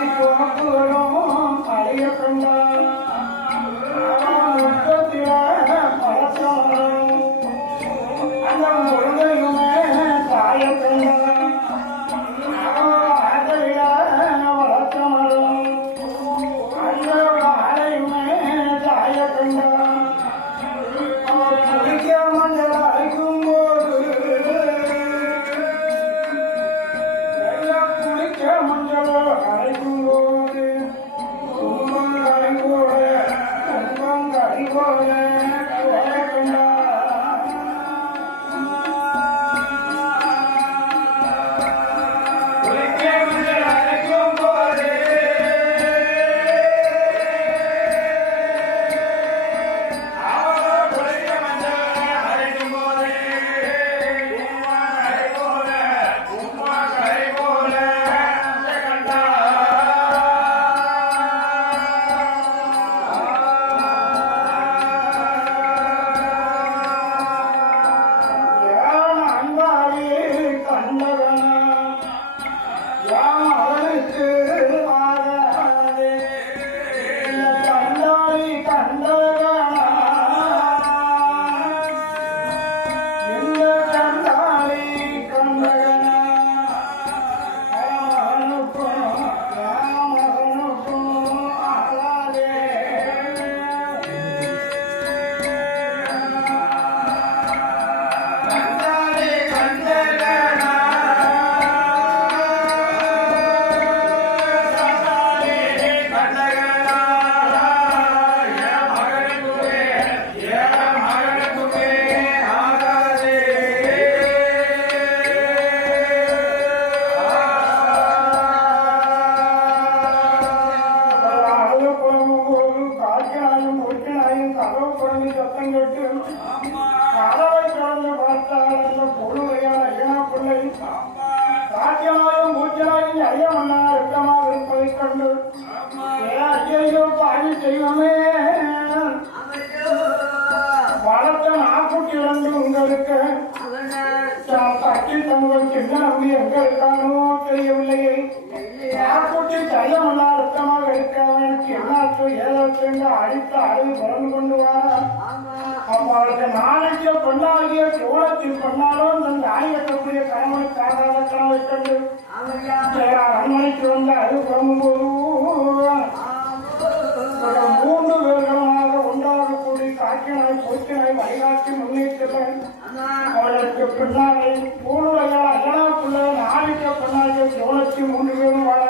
திருவாதி கோமப்புகளும் அழிய புலம்பி சத்தம் கேட்டு கதவை திறந்து பார்த்தால் அந்த பொழுதையான ஐயனா பிள்ளை சாத்தியமாயும் காய்ச்சலாயும் மூச்சலாயும் மன்னா இறுக்கமாக இருப்பதைக் கண்டு ஐயோ பாடி பாவி தெய்வமே வளர்த்த நாக்குட்டி இழந்து உங்களுக்கு பட்டில் தங்கள் சின்ன எங்களுக்கு அவனுக்கு என்னாச்சு ஏதாச்சு என்று அடித்து அழுது பிறந்து கொண்டு வர அவளுக்கு நாளைக்கு பொண்ணாகிய சோழத்தில் பொன்னாலும் தன் தாய் கட்டக்கூடிய கணவனுக்கு ஆகாத கனவை கண்டு அரண்மனைக்கு வந்து அது புறம்பும்போது ஒரு மூன்று பேர்களாக உண்டாகக்கூடிய காக்கினாய் போக்கினாய் வழிகாட்டி முன்னேற்றவன் அவளுக்கு பின்னாலே பூர்வையால் அகலாக்குள்ள நாளைக்கு பின்னாலே சோழத்தி மூன்று பேரும் வாழார்கள்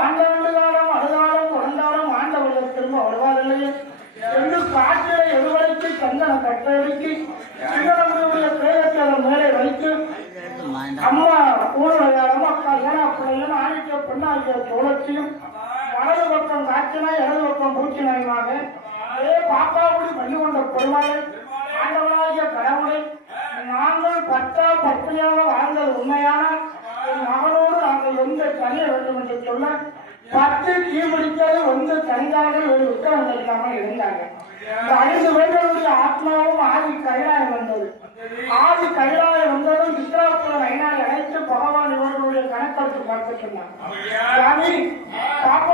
ஆண்டாண்டு காலம் அழுதாலும் குழந்தாலும் ஆண்டவர்கள் திரும்ப வருவாரில்லையே. என்று காற்றில எதுவரைக்கு சந்தன கட்டடிக்கு சிவனமுடைய பேரத்தை அதன் மேலே வைத்து அம்மா ஊழலையாலும் அக்கா ஏனா பிள்ளையும் ஆணிக்க பெண்ணாகிய தோழச்சியும் வலது பக்கம் காய்ச்சினா இடது பக்கம் பூச்சினாயுமாக ஏ பாப்பாவுடி பண்ணி கொண்ட பெருமாளை ஆண்டவனாகிய கடவுளை நாங்கள் பத்தா பத்தினியாக வாழ்ந்தது உண்மையான அவனோடு மகனோடு எந்த தனிய வேண்டும் என்று சொல்ல பத்து தீபிடித்தது வந்து தனியாக ஒரு உத்தரவு இல்லாமல் இருந்தாங்க. ஐந்து பேர்களுடைய ஆத்மாவும் ஆதி கைலாயம் வந்தது. ஆதி கைலாயம் வந்ததும் சித்ராபுரம் ஐநாள் அழைத்து பகவான் இவர்களுடைய கணக்கெடுத்து பார்த்துட்டு பாப்பா சாமி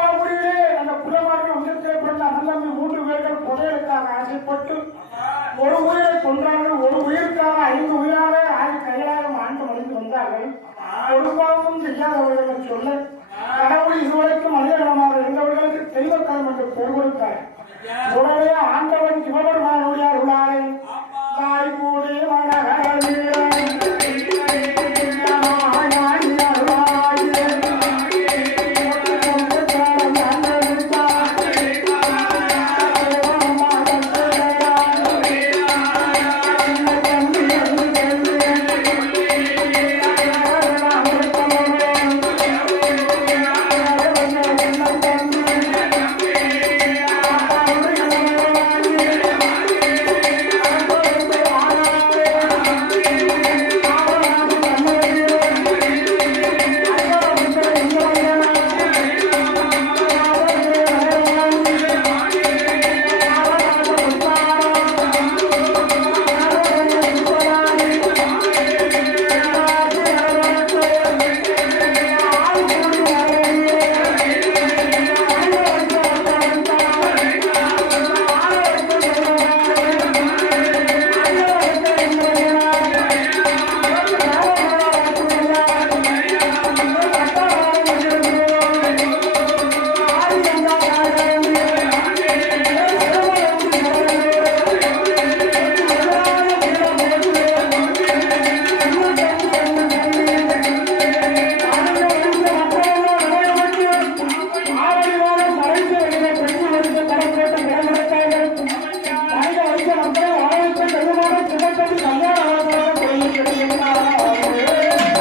அந்த அந்த புலமாற்றம் உயிர்த்தேற்பட்ட அண்ணம்பி மூன்று பேர்கள் புதையலுக்காக ஆசைப்பட்டு ஒரு உயிரை கொன்றார்கள். ஒரு உயிருக்காக ஐந்து உயிராக ஆதி கைலாயம் ஆண்டு முடிந்து வந்தார்கள். கொடுக்காவும் தெரியாதவர்களிடம் சொல்ல கடவுள் இதுவரைக்கும் அநேகமாக இருந்தவர்களுக்கு தெய்வக்காரம் என்று பொருள் கொடுத்தார். உடனே ஆண்டவன் சிவபெருமானுடைய அருளாரை தாய் கூட